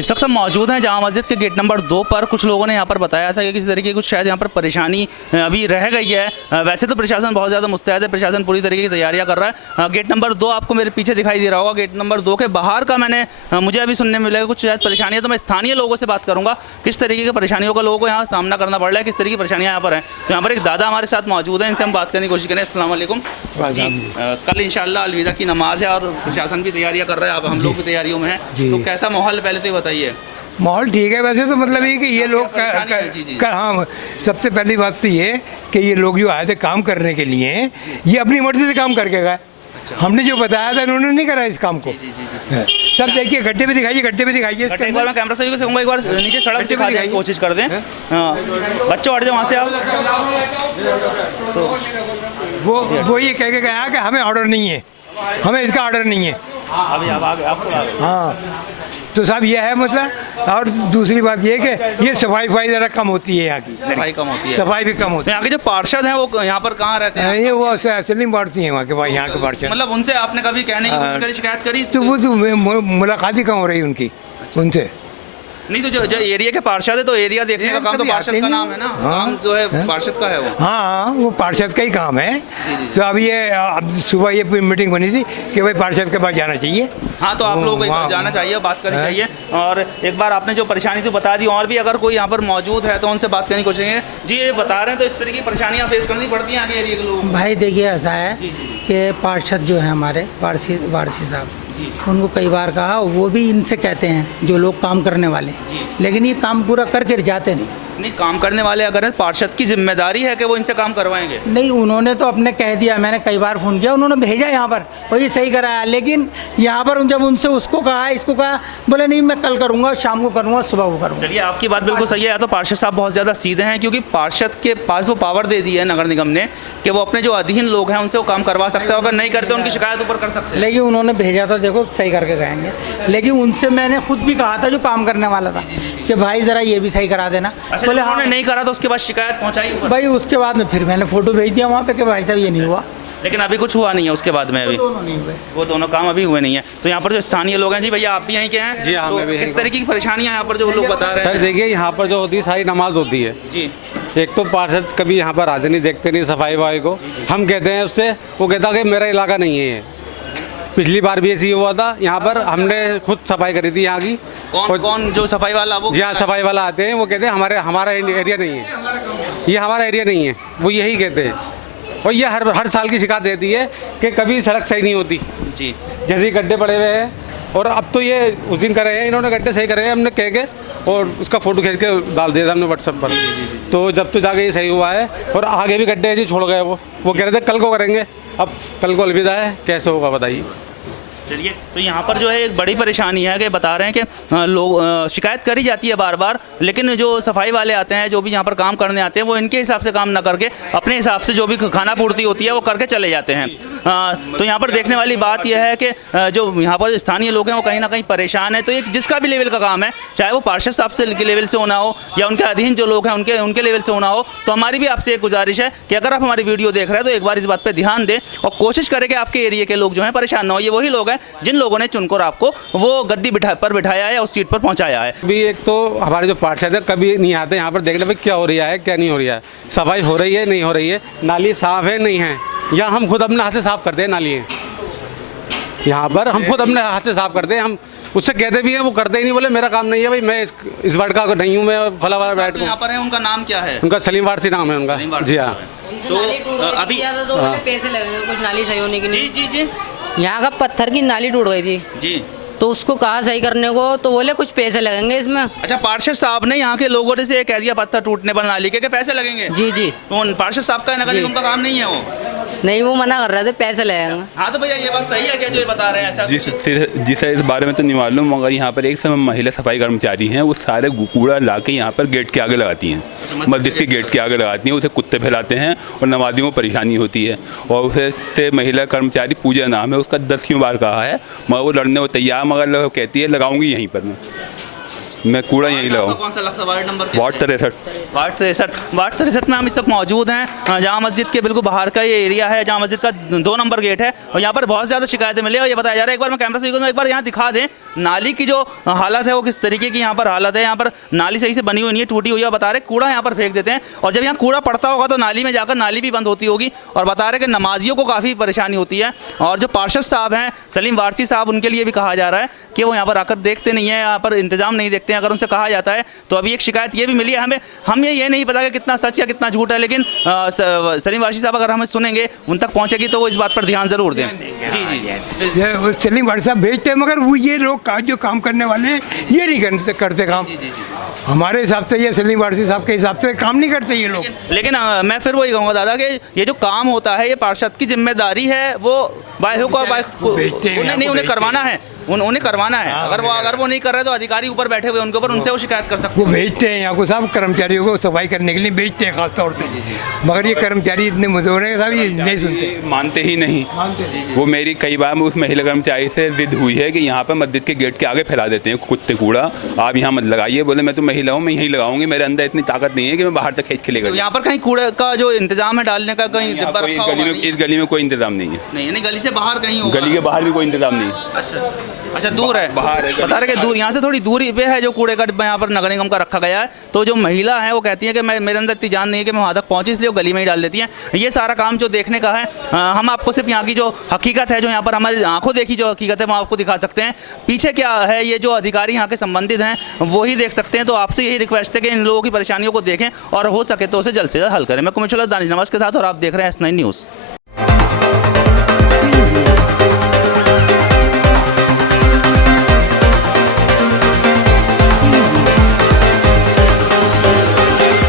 इस वक्त हम मौजूद हैं जामा मस्जिद के गेट नंबर 2 पर। कुछ लोगों ने यहाँ पर बताया था कि किसी तरीके की कुछ शायद यहाँ पर परेशानी अभी रह गई है। वैसे तो प्रशासन बहुत ज़्यादा मुस्तैद है, प्रशासन पूरी तरीके की तैयारियाँ कर रहा है। गेट नंबर 2 आपको मेरे पीछे दिखाई दे रहा होगा। गेट नंबर 2 के बाहर का मुझे अभी सुनने में मिलेगा कुछ शायद परेशानियाँ। तो मैं स्थानीय लोगों से बात करूँगा किस तरीके की परेशानियों का लोगों को यहाँ सामना करना पड़ रहा है, किस तरीके की परेशानियाँ यहाँ पर हैं। तो यहाँ पर एक दादा हमारे साथ मौजूद हैं, इनसे हम बात करने की कोशिश करें। अस्सलाम वालेकुम जी। कल इंशाल्लाह अलविदा की नमाज़ है और प्रशासन भी तैयारियाँ कर रहा है, अब हम लोग भी तैयारियों में हैं। तो कैसा माहौल पहले तो ये बताइए। माहौल ठीक है वैसे तो, मतलब ये कि ये लोग हाँ, सबसे पहली बात तो ये कि ये लोग जो आए थे काम करने के लिए, ये अपनी मर्जी से काम करके गए। हमने जो बताया था उन्होंने नहीं करा इस काम को। सब देखिए, गड्ढे भी दिखाइए, गड्ढे भी दिखाइए। एक बार मैं कैमरा से कहूँगा, एक बार नीचे सड़क दिखाने की कोशिश कर दें। बच्चों हट जाओ वहाँ से आप। तो वो ये कह के गया कि हमें ऑर्डर नहीं है, हमें इसका ऑर्डर नहीं है। अभी आप आगे हाँ, तो साहब ये है मतलब। और दूसरी बात ये कि ये सफाई ज़रा कम होती है यहाँ की, सफाई कम होती है, सफाई भी कम होती है। यहाँ के जो पार्षद हैं वो यहाँ पर कहाँ रहते हैं? ये वो सलीम बांटती हैं वहाँ के, यहाँ के पार्षद। मतलब उनसे आपने कभी कहने की कोशिश करी, शिकायत करी? तो वो तो मुलाकात ही कम हो रही उनकी उनसे। नहीं, तो जो एरिया के पार्षद है तो एरिया देखने का काम तो पार्षद का नाम है ना। काम जो है पार्षद का है वो। हाँ, वो पार्षद का ही काम है। तो अब ये सुबह ये मीटिंग बनी थी कि भाई पार्षद के पास जाना चाहिए। हाँ, तो आप लोगों को जाना चाहिए, बात करनी चाहिए। और एक बार आपने जो परेशानी तो बता दी, और भी अगर कोई यहाँ पर मौजूद है तो उनसे बात करने की कोशिश करेंगे। जी, ये बता रहे हैं तो इस तरह की परेशानियाँ फेस करनी पड़ती हैं आगे एरिया के लोगों को। भाई देखिए, ऐसा है कि पार्षद जो है हमारे वारसी साहब, उनको कई बार कहा, वो भी इनसे कहते हैं जो लोग काम करने वाले, लेकिन ये काम पूरा करके जाते नहीं। काम करने वाले अगर है, पार्षद की जिम्मेदारी है कि वो इनसे काम करवाएंगे। नहीं, उन्होंने तो अपने कह दिया, मैंने कई बार फ़ोन किया, उन्होंने भेजा यहाँ पर और ये सही कराया। लेकिन यहाँ पर जब उनसे उसको कहा, इसको कहा, बोले नहीं मैं कल करूँगा, शाम को करूँगा, सुबह को करूँगा। चलिए, आपकी बात बिल्कुल सही है। या तो पार्षद साहब बहुत ज़्यादा सीधे हैं, क्योंकि पार्षद के पास वो पावर दे दी है नगर निगम ने कि वो अपने जो अधीन लोग हैं उनसे वो काम करवा सकते हैं, अगर नहीं करते उनकी शिकायत ऊपर कर सकते हैं। लेकिन उन्होंने भेजा था, देखो सही करके गएंगे। लेकिन उनसे मैंने खुद भी कहा था जो काम करने वाला था कि भाई ज़रा ये भी सही करा देना। बोले हाँ, नहीं करा तो उसके बाद शिकायत पहुंचाई भाई। उसके बाद में फिर मैंने फ़ोटो भेज दिया वहाँ पे कि भाई साहब ये नहीं हुआ। लेकिन अभी कुछ हुआ नहीं है उसके बाद में, अभी दोनों नहीं हुए, वो दोनों काम अभी हुए नहीं है। तो यहाँ पर जो स्थानीय लोग हैं, जी भैया आप भी यहीं के हैं? जी हाँ, मैं भी। किस तरीके की परेशानियाँ यहाँ पर जो लोग बता रहे हैं? सर देखिए, यहाँ पर जो होती है सारी नमाज होती है जी। एक तो पार्षद कभी यहाँ पर आते नहीं, देखते नहीं सफाई वफाई को। हम कहते हैं उससे, वो कहता कि मेरा इलाका नहीं है। पिछली बार भी ऐसी हुआ था, यहाँ पर हमने खुद सफाई करी थी यहाँ की। कौन जो सफाई वाला? वो जी हाँ, सफाई वाला आते हैं, वो कहते हैं हमारा एरिया नहीं है, ये हमारा एरिया नहीं है, वो यही कहते हैं। और ये हर साल की शिकायत देती है कि कभी सड़क सही नहीं होती जी, जैसे गड्ढे पड़े हुए हैं। और अब तो ये उस दिन करे हैं इन्होंने, गड्ढे सही करे हैं हमने कह के, और उसका फ़ोटो खींच के डाल दिया था हमने व्हाट्सएप पर। तो जब तो जाके ये सही हुआ है, और आगे भी गड्ढे ऐसे छोड़ गए। वो कह रहे थे कल को करेंगे, अब कल को अलविदा है, कैसे होगा बताइए। चलिए, तो यहाँ पर जो है एक बड़ी परेशानी है कि बता रहे हैं कि लोग शिकायत करी जाती है बार बार, लेकिन जो सफाई वाले आते हैं, जो भी यहाँ पर काम करने आते हैं, वो इनके हिसाब से काम ना करके अपने हिसाब से जो भी खाना पूर्ति होती है वो करके चले जाते हैं। तो यहाँ पर देखने वाली बात यह है कि जो यहाँ पर स्थानीय लोग हैं वो कहीं ना कहीं परेशान है। तो एक जिसका भी लेवल का काम है, चाहे वो पार्षद साहब से लेवल से होना हो या उनके अधीन जो लोग हैं उनके लेवल से होना हो, तो हमारी भी आपसे एक गुजारिश है कि अगर आप हमारी वीडियो देख रहे हैं तो एक बार इस बात पर ध्यान दें और कोशिश करें कि आपके एरिया के लोग जो हैं परेशान ना हो। ये वही लोग हैं जिन लोगों ने चुनकर आपको वो गद्दी पर बिठाया है और सीट पर पहुंचाया है। अभी एक तो हमारे जो पार्षद है कभी नहीं आते यहाँ पर देखने में क्या हो रहा है क्या नहीं हो रहा है, सफाई हो रही है नहीं हो रही है, नाली साफ है नहीं है, या हम खुद अपने हाथ से साफ करते हैं नाली है यहाँ पर, हम खुद अपने हाथ से साफ करते हैं। हम उससे कहते भी हैं, वो करते ही नहीं, बोले मेरा काम नहीं है भाई, मैं इस वार्ड का नहीं हूँ, मैं फला वाला बैठ यहाँ पर है। उनका नाम क्या है? उनका सलीम वारसी नाम है उनका। जी हाँ। तो अभी पैसे लगेंगे कुछ नाली सही होने की। जी जी जी। यहाँ का पत्थर की नाली टूट गई थी जी, तो उसको कहा सही करने को, तो बोले कुछ पैसे लगेंगे इसमें। अच्छा, पार्षद साहब ने यहाँ के लोगों ने से कह दिया पत्थर टूटने पर नाली के पैसे लगेंगे? जी जी। तो पार्षद साहब का नगर निगम का काम नहीं है वो? नहीं, वो मना कर रहे थे पैसे लगेंगे। हाँ, तो भैया ये बात सही है क्या जो ये बता रहे हैं? ऐसा जी सर, इस बारे में तो नहीं मालूम, मगर यहाँ पर एक समय महिला सफाई कर्मचारी हैं, वो सारे कूड़ा ला के यहाँ पर गेट के आगे लगाती हैं, मस्जिद के गेट के आगे लगाती हैं, उसे कुत्ते फैलाते हैं और नमाजियों को परेशानी होती है। और उसे से महिला कर्मचारी पूजा नाम है उसका 10वीं बार कहा है, मगर वो लड़ने को तैयार, मगर कहती है लगाऊंगी यहीं पर मैं। मैं कूड़ा यहीं लगाऊँ। कौन सा लगता है वार्ड नंबर? वार्ड 63। वार्ड 63 में हम इस वक्त मौजूद हैं। जामा मस्जिद के बिल्कुल बाहर का ये एरिया है। जामा मस्जिद का 2 नंबर गेट है और यहाँ पर बहुत ज़्यादा शिकायतें मिली और ये बताया जा रहा है, एक बार मैं कैमरा से एक बार यहाँ दिखा दें नाली की जो हालत है वो किस तरीके की यहाँ पर हालत है। यहाँ पर नाली सही से बनी हुई नहीं है, टूटी हुई है। बता रहे कूड़ा यहाँ पर फेंक देते हैं और जब यहाँ कूड़ा पड़ता होगा तो नाली में जाकर नाली भी बंद होती होगी और बता रहे कि नमाजियों को काफ़ी परेशानी होती है। और जो पार्षद साहब हैं सलीम वारसी साहब, उनके लिए भी कहा जा रहा है कि वो यहाँ पर आकर देखते नहीं है, यहाँ पर इंतजाम नहीं देखते हैं। अगर उनसे कहा जाता है तो अभी एक शिकायत ये भी मिली है हमें ये नहीं पता कि कितना सच या कितना झूठ है, लेकिन सलीम वारसी साहब अगर हमें सुनेंगे, उन तक पहुँचेगी तो वो इस बात पर ध्यान ज़रूर दें। जी सलीम वारसी साहब भेजते हैं, मगर वो ये लोग जो काम करने वाले हैं ये नहीं करते काम। हमारे हिसाब से ये सलीम वारसी साहब के हिसाब से काम नहीं करते ये लोग। लेकिन मैं फिर वही कहूँगा दादा कि ये जो काम होता है ये पार्षद की जिम्मेदारी है, वो बाइक और बाइक उन्हें करवाना है, उन्हें करवाना है। अगर वो नहीं कर रहे तो अधिकारी ऊपर बैठे हुए उनके ऊपर, उनसे वो शिकायत कर सकते हैं। वो भेजते हैं यहाँ को साहब कर्मचारियों को सफाई करने के लिए भेजते हैं खास तौर से, मगर ये कर्मचारी इतने मजदूर हैं साहब, ये नहीं सुनते, मानते ही नहीं। वो मेरी कई बार उस महिला कर्मचारी से जिद हुई है कि यहाँ पर मस्जिद के गेट के आगे फैला देते हैं कुत्ते कूड़ा, आप यहाँ मत लगाइए। बोले मैं तो महिला हूँ, मैं यहीं लगाऊंगी, मेरे अंदर इतनी ताकत नहीं है कि मैं बाहर तक खींच के लेकर। यहाँ पर कहीं कूड़े का जो इंतजाम है डालने का, कहीं इस गली में कोई इंतजाम नहीं है। नहीं, गली से बाहर कहीं होगा। गली के बाहर भी कोई इंतजाम नहीं। अच्छा दूर है, बाहर है, बता रहे कि दूर, यहाँ से थोड़ी दूरी पे है जो कूड़े का डिब्बा यहाँ पर नगर निगम का रखा गया है। तो जो महिला है वो कहती है कि मेरे अंदर इतनी जान नहीं है कि मैं वहाँ तक पहुँची, इसलिए वो गली में ही डाल देती हैं। ये सारा काम जो देखने का है, हम आपको सिर्फ यहाँ की जो हकीकत है, जो यहाँ पर हमारी आंखों देखी जो हकीकत है वो आपको दिखा सकते हैं। पीछे क्या है ये जो अधिकारी यहाँ के संबंधित हैं वो ही देख सकते हैं। तो आपसे यही रिक्वेस्ट है कि इन लोगों की परेशानियों को देखें और हो सके तो उसे जल्द से जल्द हल करें। मैं कुमिर दानिश नवाज के साथ और आप देख रहे हैं S9 न्यूज़।